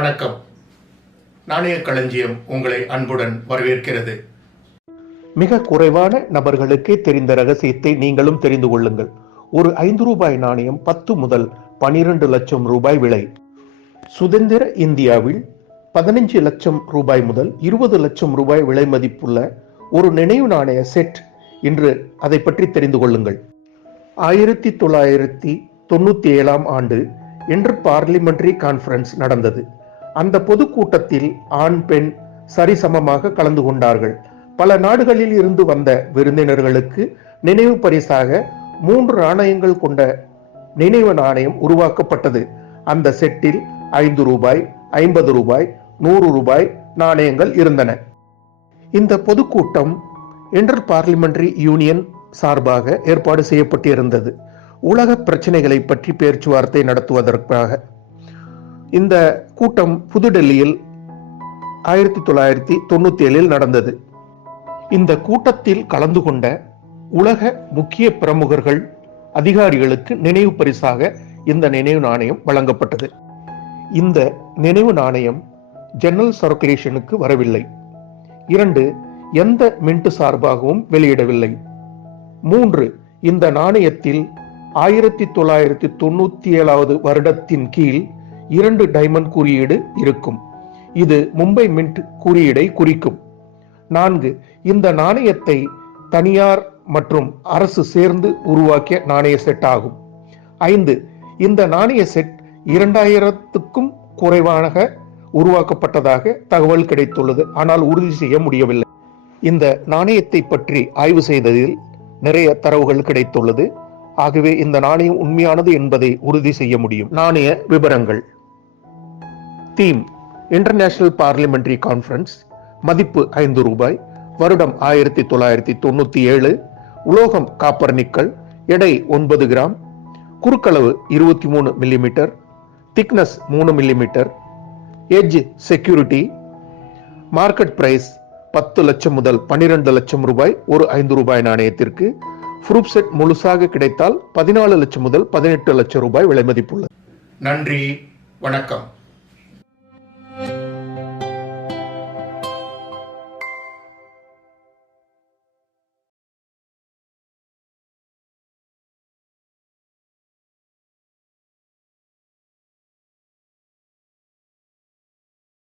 வணக்கம். நாணய களஞ்சியம் உங்களை அன்புடன் வரவேற்கிறது. மிக குறைவான நபர்களுக்கே தெரிந்த ரகசியத்தை நீங்களும் தெரிந்து கொள்ளுங்கள். ஒரு 5 ரூபாய் நாணயம் 10 முதல் 12 லட்சம் ரூபாய் விலை. சுதந்திர இந்தியாவில் 15 லட்சம் ரூபாய் முதல் 20 லட்சம் ரூபாய் விலை மதிப்புள்ள ஒரு நினைவு நாணய செட். இன்று அதை பற்றி தெரிந்து கொள்ளுங்கள். 1997 ஆண்டு இன்டர் பார்லிமெண்டரி கான்ஃபரன்ஸ் நடந்தது. அந்த பொதுக்கூட்டத்தில் ஆண் பெண் சரிசமமாக கலந்து கொண்டார்கள். பல நாடுகளில் இருந்து வந்த விருந்தினர்களுக்கு நினைவு பரிசாக 3 நாணயங்கள் கொண்ட நினைவு நாணயம் உருவாக்கப்பட்டது. அந்த செட்டில் 5 ரூபாய், 50 ரூபாய், 100 ரூபாய் நாணயங்கள் இருந்தன. இந்த பொதுக்கூட்டம் இன்டர் பார்லிமெண்டரி யூனியன் சார்பாக ஏற்பாடு செய்யப்பட்டிருந்தது. உலக பிரச்சனைகளை பற்றி பேச்சுவார்த்தை நடத்துவதற்காக. இந்த கூட்டம் புதுடெல்லியில் 1997 நடந்தது. இந்த கூட்டத்தில் கலந்து கொண்ட உலக முக்கிய பிரமுகர்கள், அதிகாரிகளுக்கு நினைவு பரிசாக இந்த நினைவு நாணயம் வழங்கப்பட்டது. இந்த நினைவு நாணயம் ஜெனரல் சர்க்குலேஷனுக்கு வரவில்லை. 2, எந்த மின்ட் சார்பாகவும் வெளியிடவில்லை. 3, இந்த நாணயத்தில் 1997 வருடத்தின் கீழ் 2 டைமண்ட் குறியீடு இருக்கும். இது மும்பை மின்ட் குறியீடை குறிக்கும். 4, இந்த நாணயத்தை தனியார் மற்றும் அரசு சேர்ந்து உருவாக்கிய நாணய செட் ஆகும். 5, இந்த நாணய செட் 2000க்கும் குறைவாக உருவாக்கப்பட்டதாக தகவல் கிடைத்துள்ளது. ஆனால் உறுதி செய்ய முடியவில்லை. இந்த நாணயத்தை பற்றி ஆய்வு செய்ததில் நிறைய தரவுகள் கிடைத்துள்ளது. ஆகவே இந்த நாணயம் உண்மையானது என்பதை உறுதி செய்ய முடியும். நாணய விவரங்கள். Theme: international parliamentary conference. மதிப்பு 5 ரூபாய். வருடம் 1997. உலோகம் காப்பர் நிக்கல். எடை 9 கிராம். குறுக்களவு 23 millimetre. Thickness 3 millimetre. Edge security. Market price 10 லட்சம் முதல் 12 லட்சம் ரூபாய் ஒரு 5 ரூபாய் நாணயத்திற்கு. ப்ரூஃப் செட் முழுசாக கிடைத்தால் 14 லட்சம் முதல் 18 லட்சம் ரூபாய் விலை மதிப்புள்ளது. நன்றி, வணக்கம்.